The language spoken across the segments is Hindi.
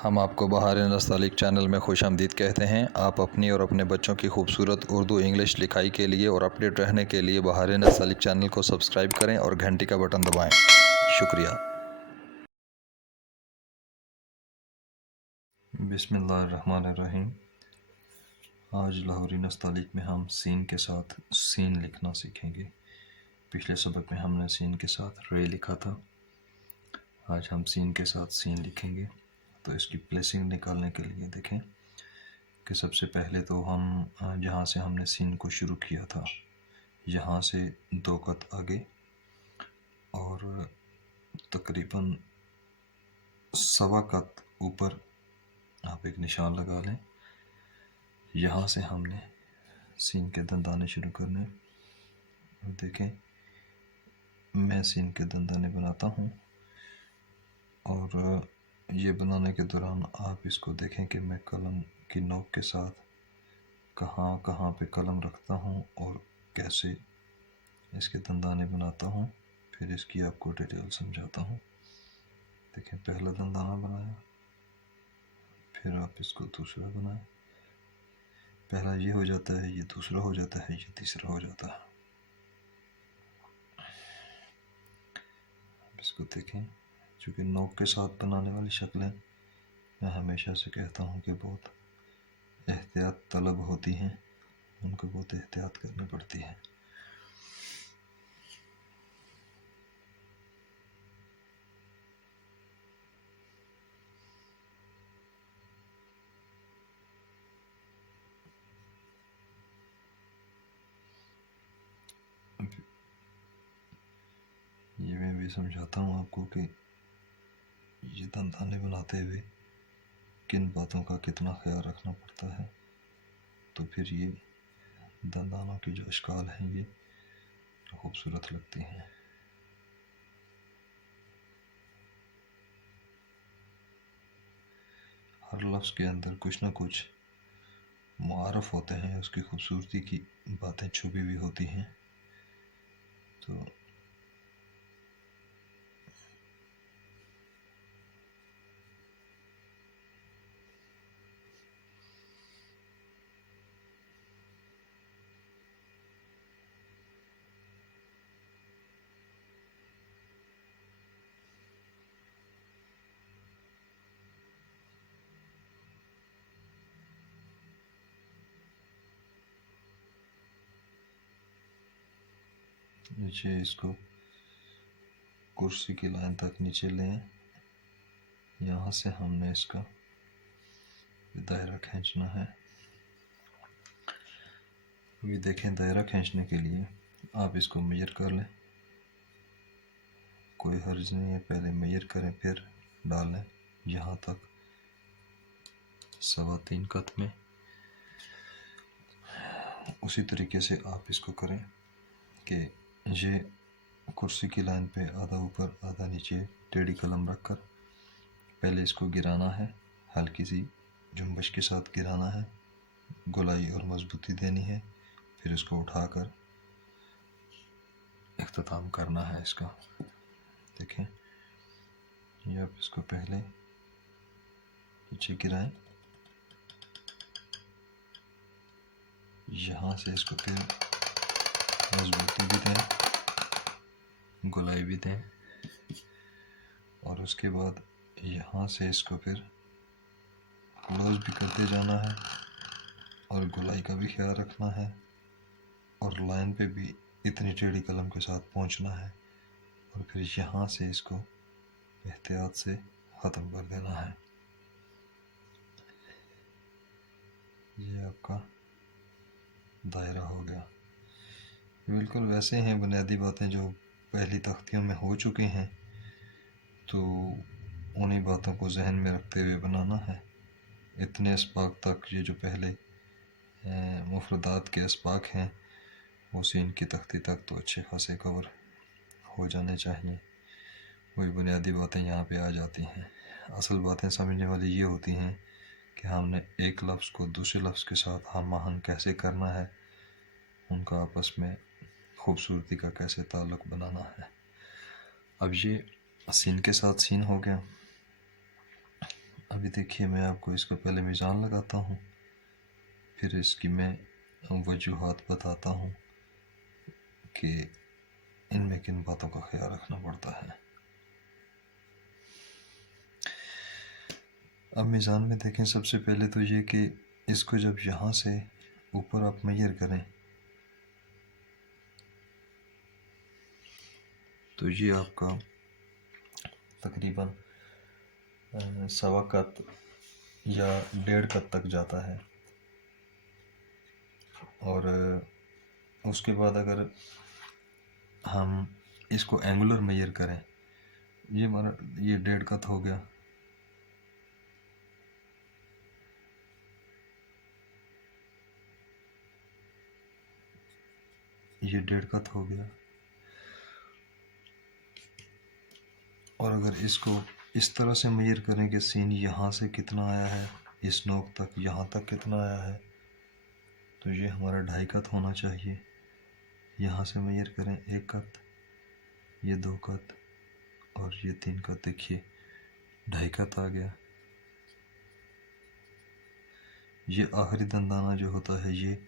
हम आपको बहार नस्तालिक चैनल में खुशामदीद कहते हैं। आप अपनी और अपने बच्चों की खूबसूरत उर्दू इंग्लिश लिखाई के लिए और अपडेट रहने के लिए बहार नस्तालिक चैनल को सब्सक्राइब करें और घंटी का बटन दबाएं। शुक्रिया। बिस्मिल्लाहिर्रहमानिर्रहीम। आज लाहौरी नस्तालिक में हम सीन के साथ सीन लिखना सीखेंगे। पिछले सबक में हमने सीन के साथ रे लिखा था। आज हम सीन के साथ सीन लिखेंगे। तो इसकी प्लेसिंग निकालने के लिए देखें कि सबसे पहले तो हम जहाँ से हमने सीन को शुरू किया था यहाँ से 2 कत आगे और तकरीबन 1.25 कत ऊपर आप एक निशान लगा लें। यहाँ से हमने सीन के दंदाने शुरू करने। देखें मैं सीन के दंदाने बनाता हूँ और ये बनाने के दौरान आप इसको देखें कि मैं कलम की नोक के साथ कहाँ कहाँ पे कलम रखता हूँ और कैसे इसके दंदाने बनाता हूँ। फिर इसकी आपको डिटेल समझाता हूँ। देखें पहला दंदाना बनाया, फिर आप इसको दूसरा बनाएं। पहला ये हो जाता है, ये दूसरा हो जाता है, ये तीसरा हो जाता है। आप इसको देखें। चूँकि नोक के साथ बनाने वाली शक्लें मैं हमेशा से कहता हूँ कि बहुत एहतियात तलब होती हैं, उनको बहुत एहतियात करनी पड़ती है। ये मैं भी समझाता हूँ आपको कि ये दंदाने बनाते हुए किन बातों का कितना ख्याल रखना पड़ता है, तो फिर ये दंदानों की जो अशकाल हैं ये खूबसूरत लगती हैं। हर लफ्ज़ के अंदर कुछ ना कुछ मुआरफ होते हैं, उसकी खूबसूरती की बातें छुपी हुई होती हैं। तो नीचे इसको कुर्सी की लाइन तक नीचे लें। यहाँ से हमने इसका दायरा खींचना है। अभी देखें दायरा खींचने के लिए आप इसको मेजर कर लें, कोई हर्ज नहीं है। पहले मेजर करें फिर डालें। यहाँ तक 3.25 कत में। उसी तरीके से आप इसको करें कि ये कुर्सी की लाइन पे आधा ऊपर आधा नीचे टेढ़ी कलम रखकर पहले इसको गिराना है, हल्की सी जुम्बश के साथ गिराना है, गोलाई और मजबूती देनी है। फिर इसको उठाकर इख्तिताम करना है इसका। देखें ये आप इसको पहले नीचे गिराएं, यहाँ से इसको फिर मजबूती भी दें, गोलाई भी दें और उसके बाद यहाँ से इसको फिर क्लोज भी करते जाना है और गोलाई का भी ख्याल रखना है और लाइन पे भी इतनी टेढ़ी कलम के साथ पहुँचना है और फिर यहाँ से इसको एहतियात से ख़त्म कर देना है। ये आपका दायरा हो गया। बिल्कुल वैसे हैं बुनियादी बातें जो पहली तख्तियों में हो चुकी हैं, तो उन्हीं बातों को जहन में रखते हुए बनाना है। इतने अस्बाक तक ये जो पहले मुफरदात के अस्बाक हैं वो सीन की तख्ती तक तो अच्छे खासे कवर हो जाने चाहिए। वही बुनियादी बातें यहाँ पे आ जाती हैं। असल बातें समझने वाली ये होती हैं कि हमने एक लफ्ज़ को दूसरे लफ्ज़ के साथ हम आहंग कैसे करना है, उनका आपस में खूबसूरती का कैसे ताल्लुक़ बनाना है। अब ये सीन के साथ सीन हो गया। अब अभी देखिए मैं आपको इसका पहले मीज़ान लगाता हूँ, फिर इसकी मैं वजूहात बताता हूँ कि इनमें किन बातों का ख्याल रखना पड़ता है। अब मीज़ान में देखें, सबसे पहले तो ये कि इसको जब यहाँ से ऊपर आप मेजर करें तो ये आपका तकरीबन 1.25 कत या 1.5 कत तक जाता है। और उसके बाद अगर हम इसको एंगुलर मेजर करें, ये हमारा ये 1.5 कत हो गया। ये 1.5 कत हो गया। और अगर इसको इस तरह से मेजर करें कि सीन यहाँ से कितना आया है, इस नोक तक यहाँ तक कितना आया है, तो ये हमारा 2.5 कत होना चाहिए। यहाँ से मेजर करें 1 कत, ये 2 कत और ये 3 कत। देखिए 2.5 कत आ गया। ये आखिरी दंदाना जो होता है ये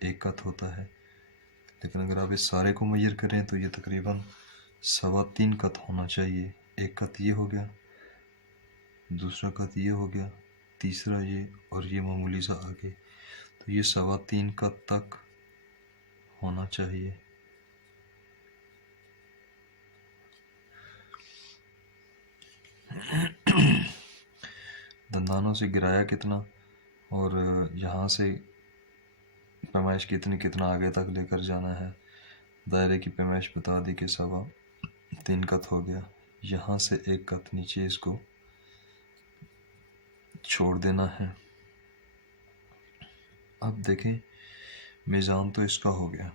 1 कत होता है, लेकिन अगर आप इस सारे को मेजर करें तो ये तकरीबन 3.25 कत होना चाहिए। 1 कत ये हो गया, दूसरा कत ये हो गया, तीसरा ये, और ये मामूली सा आगे, तो ये 3.25 कत तक होना चाहिए। दंदानों से गिराया कितना और यहाँ से पैमाइश कितना आगे तक लेकर जाना है। दायरे की पैमाइश बता दी कि 3.25 कत हो गया। यहाँ से 1 कत नीचे इसको छोड़ देना है। अब देखें मीज़ान तो इसका हो गया।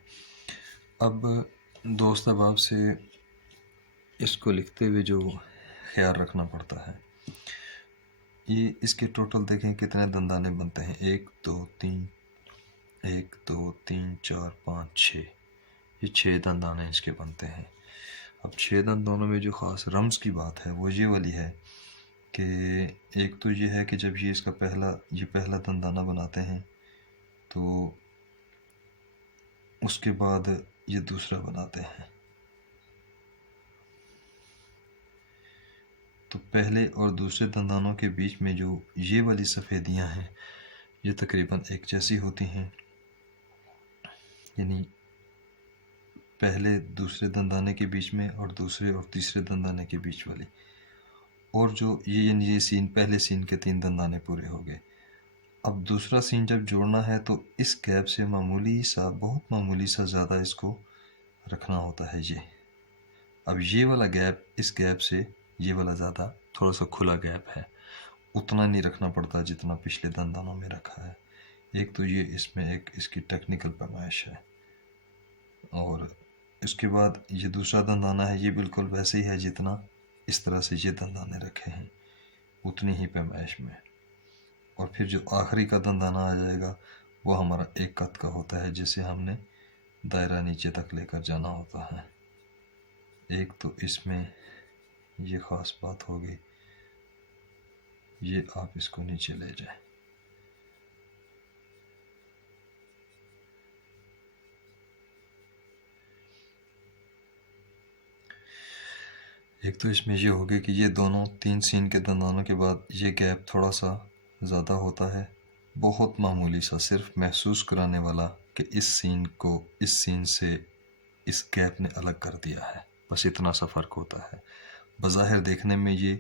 अब दोस्त अहबाब से इसको लिखते हुए जो ख्याल रखना पड़ता है, ये इसके टोटल देखें कितने दंदाने बनते हैं। 1 2 3 1 2 3 4 5 6, ये 6 दंदाने इसके बनते हैं। अब 6 दंदानों में जो ख़ास रम्ज़ की बात है वो ये वाली है कि एक तो ये है कि जब ये इसका पहला दंदाना बनाते हैं तो उसके बाद ये दूसरा बनाते हैं, तो पहले और दूसरे दंदानों के बीच में जो ये वाली सफ़ेदियाँ हैं ये तकरीबन एक जैसी होती हैं, यानी पहले दूसरे दंदाने के बीच में और दूसरे और तीसरे दंदाने के बीच वाली। और जो ये सीन, पहले सीन के 3 दंदाने पूरे हो गए। अब दूसरा सीन जब जोड़ना है तो इस गैप से बहुत मामूली सा ज़्यादा इसको रखना होता है ये। अब ये वाला गैप, इस गैप से ये वाला ज़्यादा थोड़ा सा खुला गैप है, उतना नहीं रखना पड़ता जितना पिछले दंदानों में रखा है। एक तो ये इसमें एक इसकी टेक्निकल पैमाइश है, और इसके बाद ये दूसरा दंदाना है, ये बिल्कुल वैसे ही है जितना इस तरह से ये दंदाने रखे हैं, उतनी ही पैमाइश में। और फिर जो आखिरी का दंदाना आ जाएगा वो हमारा 1 कत का होता है, जिसे हमने दायरा नीचे तक लेकर जाना होता है। एक तो इसमें ये ख़ास बात हो गई, ये आप इसको नीचे ले जाएं। एक तो इसमें ये हो गया कि ये दोनों 3 सीन के दंदानों के बाद ये गैप थोड़ा सा ज़्यादा होता है, बहुत मामूली सा, सिर्फ महसूस कराने वाला कि इस सीन से इस गैप ने अलग कर दिया है, बस इतना सा फ़र्क होता है। बज़ाहिर देखने में ये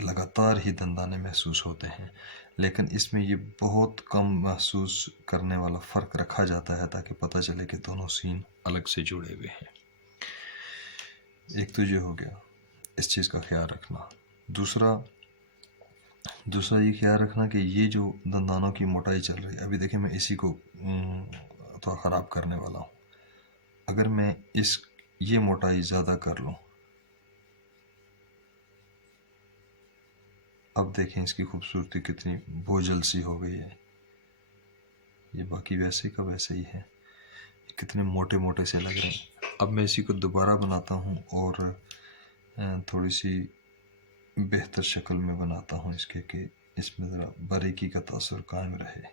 लगातार ही दंदाने महसूस होते हैं, लेकिन इसमें ये बहुत कम महसूस करने वाला फ़र्क रखा जाता है ताकि पता चले कि दोनों सीन अलग से जुड़े हुए हैं। एक तो ये हो गया, इस चीज़ का ख्याल रखना। दूसरा ये ख्याल रखना कि ये जो दंदानों की मोटाई चल रही है, अभी देखिए मैं इसी को थोड़ा ख़राब करने वाला हूँ। अगर मैं ये मोटाई ज़्यादा कर लूँ, अब देखें इसकी खूबसूरती कितनी बोझल सी हो गई है। ये बाकी वैसे का वैसे ही है, कितने मोटे मोटे से लग रहे हैं। अब मैं इसी को दोबारा बनाता हूँ और थोड़ी सी बेहतर शक्ल में बनाता हूँ इसके कि इसमें ज़रा बारीकी का तासुर कायम रहे।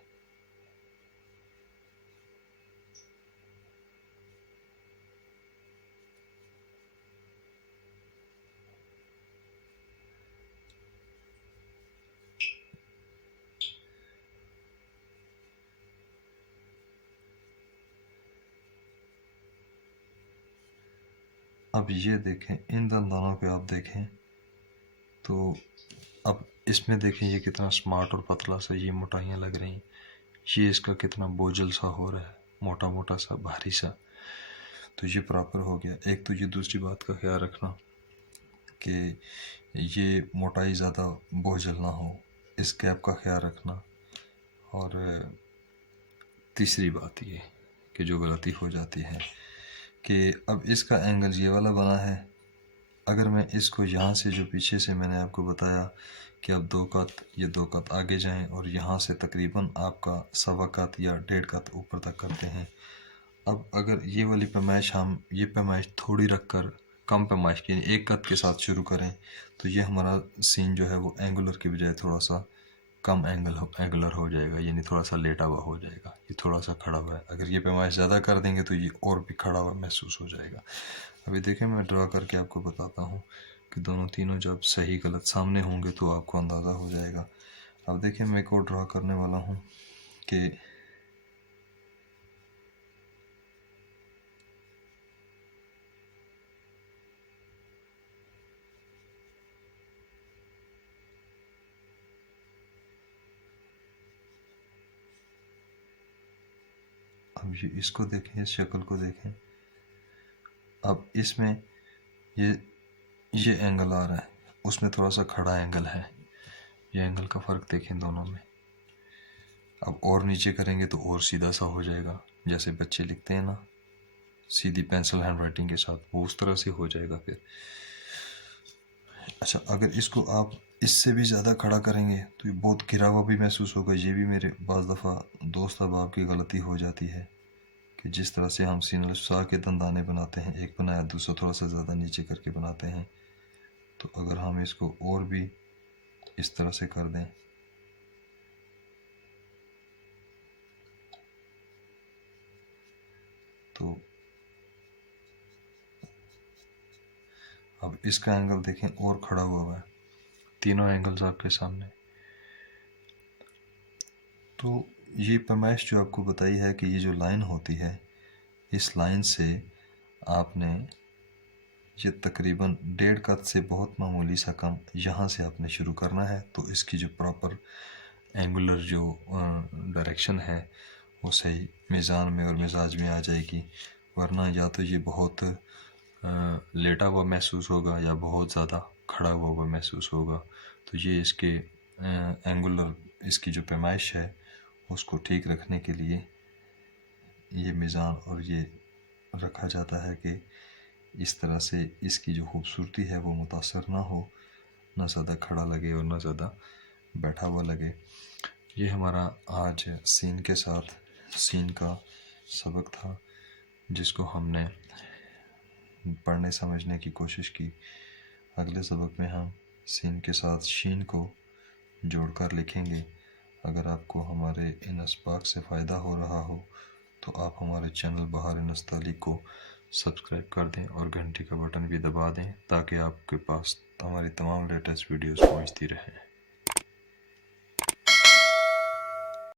अब ये देखें, इन दंदानों पे आप देखें तो अब इसमें देखें ये कितना स्मार्ट और पतला सा ये मोटाइयाँ लग रही हैं। ये इसका कितना बोझल सा हो रहा है, मोटा मोटा सा, भारी सा। तो ये प्रॉपर हो गया। एक तो ये दूसरी बात का ख्याल रखना कि ये मोटाई ज़्यादा बोझल ना हो, इस गैप का ख्याल रखना। और तीसरी बात ये कि जो गलती हो जाती है कि अब इसका एंगल ये वाला बना है। अगर मैं इसको यहाँ से, जो पीछे से मैंने आपको बताया कि अब 2 कत, ये 2 कत आगे जाएं और यहाँ से तकरीबन आपका 1.25 कत या 1.5 कत ऊपर तक करते हैं। अब अगर ये वाली पैमाइश हम ये पैमाइश थोड़ी रख कर कम पैमाइश की 1 कत के साथ शुरू करें तो ये हमारा सीन जो है वो एंगुलर के बजाय थोड़ा सा कम एंगुलर हो जाएगा, यानी थोड़ा सा लेटा हुआ हो जाएगा। ये थोड़ा सा खड़ा हुआ है। अगर ये पैमाइश ज़्यादा कर देंगे तो ये और भी खड़ा हुआ महसूस हो जाएगा। अभी देखें, मैं ड्रा करके आपको बताता हूँ कि दोनों तीनों जब सही गलत सामने होंगे तो आपको अंदाज़ा हो जाएगा। अब देखिए, मैं एक और ड्रा करने वाला हूँ कि अब ये इसको देखें, इस शक्ल को देखें। अब इसमें ये एंगल आ रहा है, उसमें थोड़ा सा खड़ा एंगल है। ये एंगल का फ़र्क देखें दोनों में। अब और नीचे करेंगे तो और सीधा सा हो जाएगा, जैसे बच्चे लिखते हैं ना सीधी पेंसिल हैंड राइटिंग के साथ, वो उस तरह से हो जाएगा फिर। अच्छा, अगर इसको आप इससे भी ज़्यादा खड़ा करेंगे तो ये बहुत गिरा हुआ भी महसूस होगा। ये भी मेरे बाज़ दफ़ा दोस्त अहबाब की गलती हो जाती है कि जिस तरह से हम सीने सा के दंदाने बनाते हैं, एक बनाया दूसरा थोड़ा सा ज़्यादा नीचे करके बनाते हैं। तो अगर हम इसको और भी इस तरह से कर दें तो अब इसका एंगल देखें और खड़ा हुआ है। तीनों एंगल्स आपके सामने। तो ये पैमाइश जो आपको बताई है कि ये जो लाइन होती है, इस लाइन से आपने ये तकरीबन 1.5 कत से बहुत मामूली सा कम यहाँ से आपने शुरू करना है। तो इसकी जो प्रॉपर एंगुलर जो डायरेक्शन है वो सही मीज़ान में और मिजाज में आ जाएगी। वरना या तो ये बहुत लेटा हुआ महसूस होगा या बहुत ज़्यादा खड़ा हुआ महसूस होगा। तो ये इसके एंगुलर, इसकी जो पैमाइश है उसको ठीक रखने के लिए ये मीज़ान और ये रखा जाता है कि इस तरह से इसकी जो खूबसूरती है वो मुतासर ना हो, ना ज़्यादा खड़ा लगे और ना ज़्यादा बैठा हुआ लगे। ये हमारा आज सीन के साथ सीन का सबक था, जिसको हमने पढ़ने समझने की कोशिश की। अगले सबक में हम सीन के साथ शीन को जोड़कर लिखेंगे। अगर आपको हमारे इन असबाक से फ़ायदा हो रहा हो तो आप हमारे चैनल बहार नस्तालिक को सब्सक्राइब कर दें और घंटी का बटन भी दबा दें ताकि आपके पास हमारी तमाम लेटेस्ट वीडियोस पहुंचती रहें।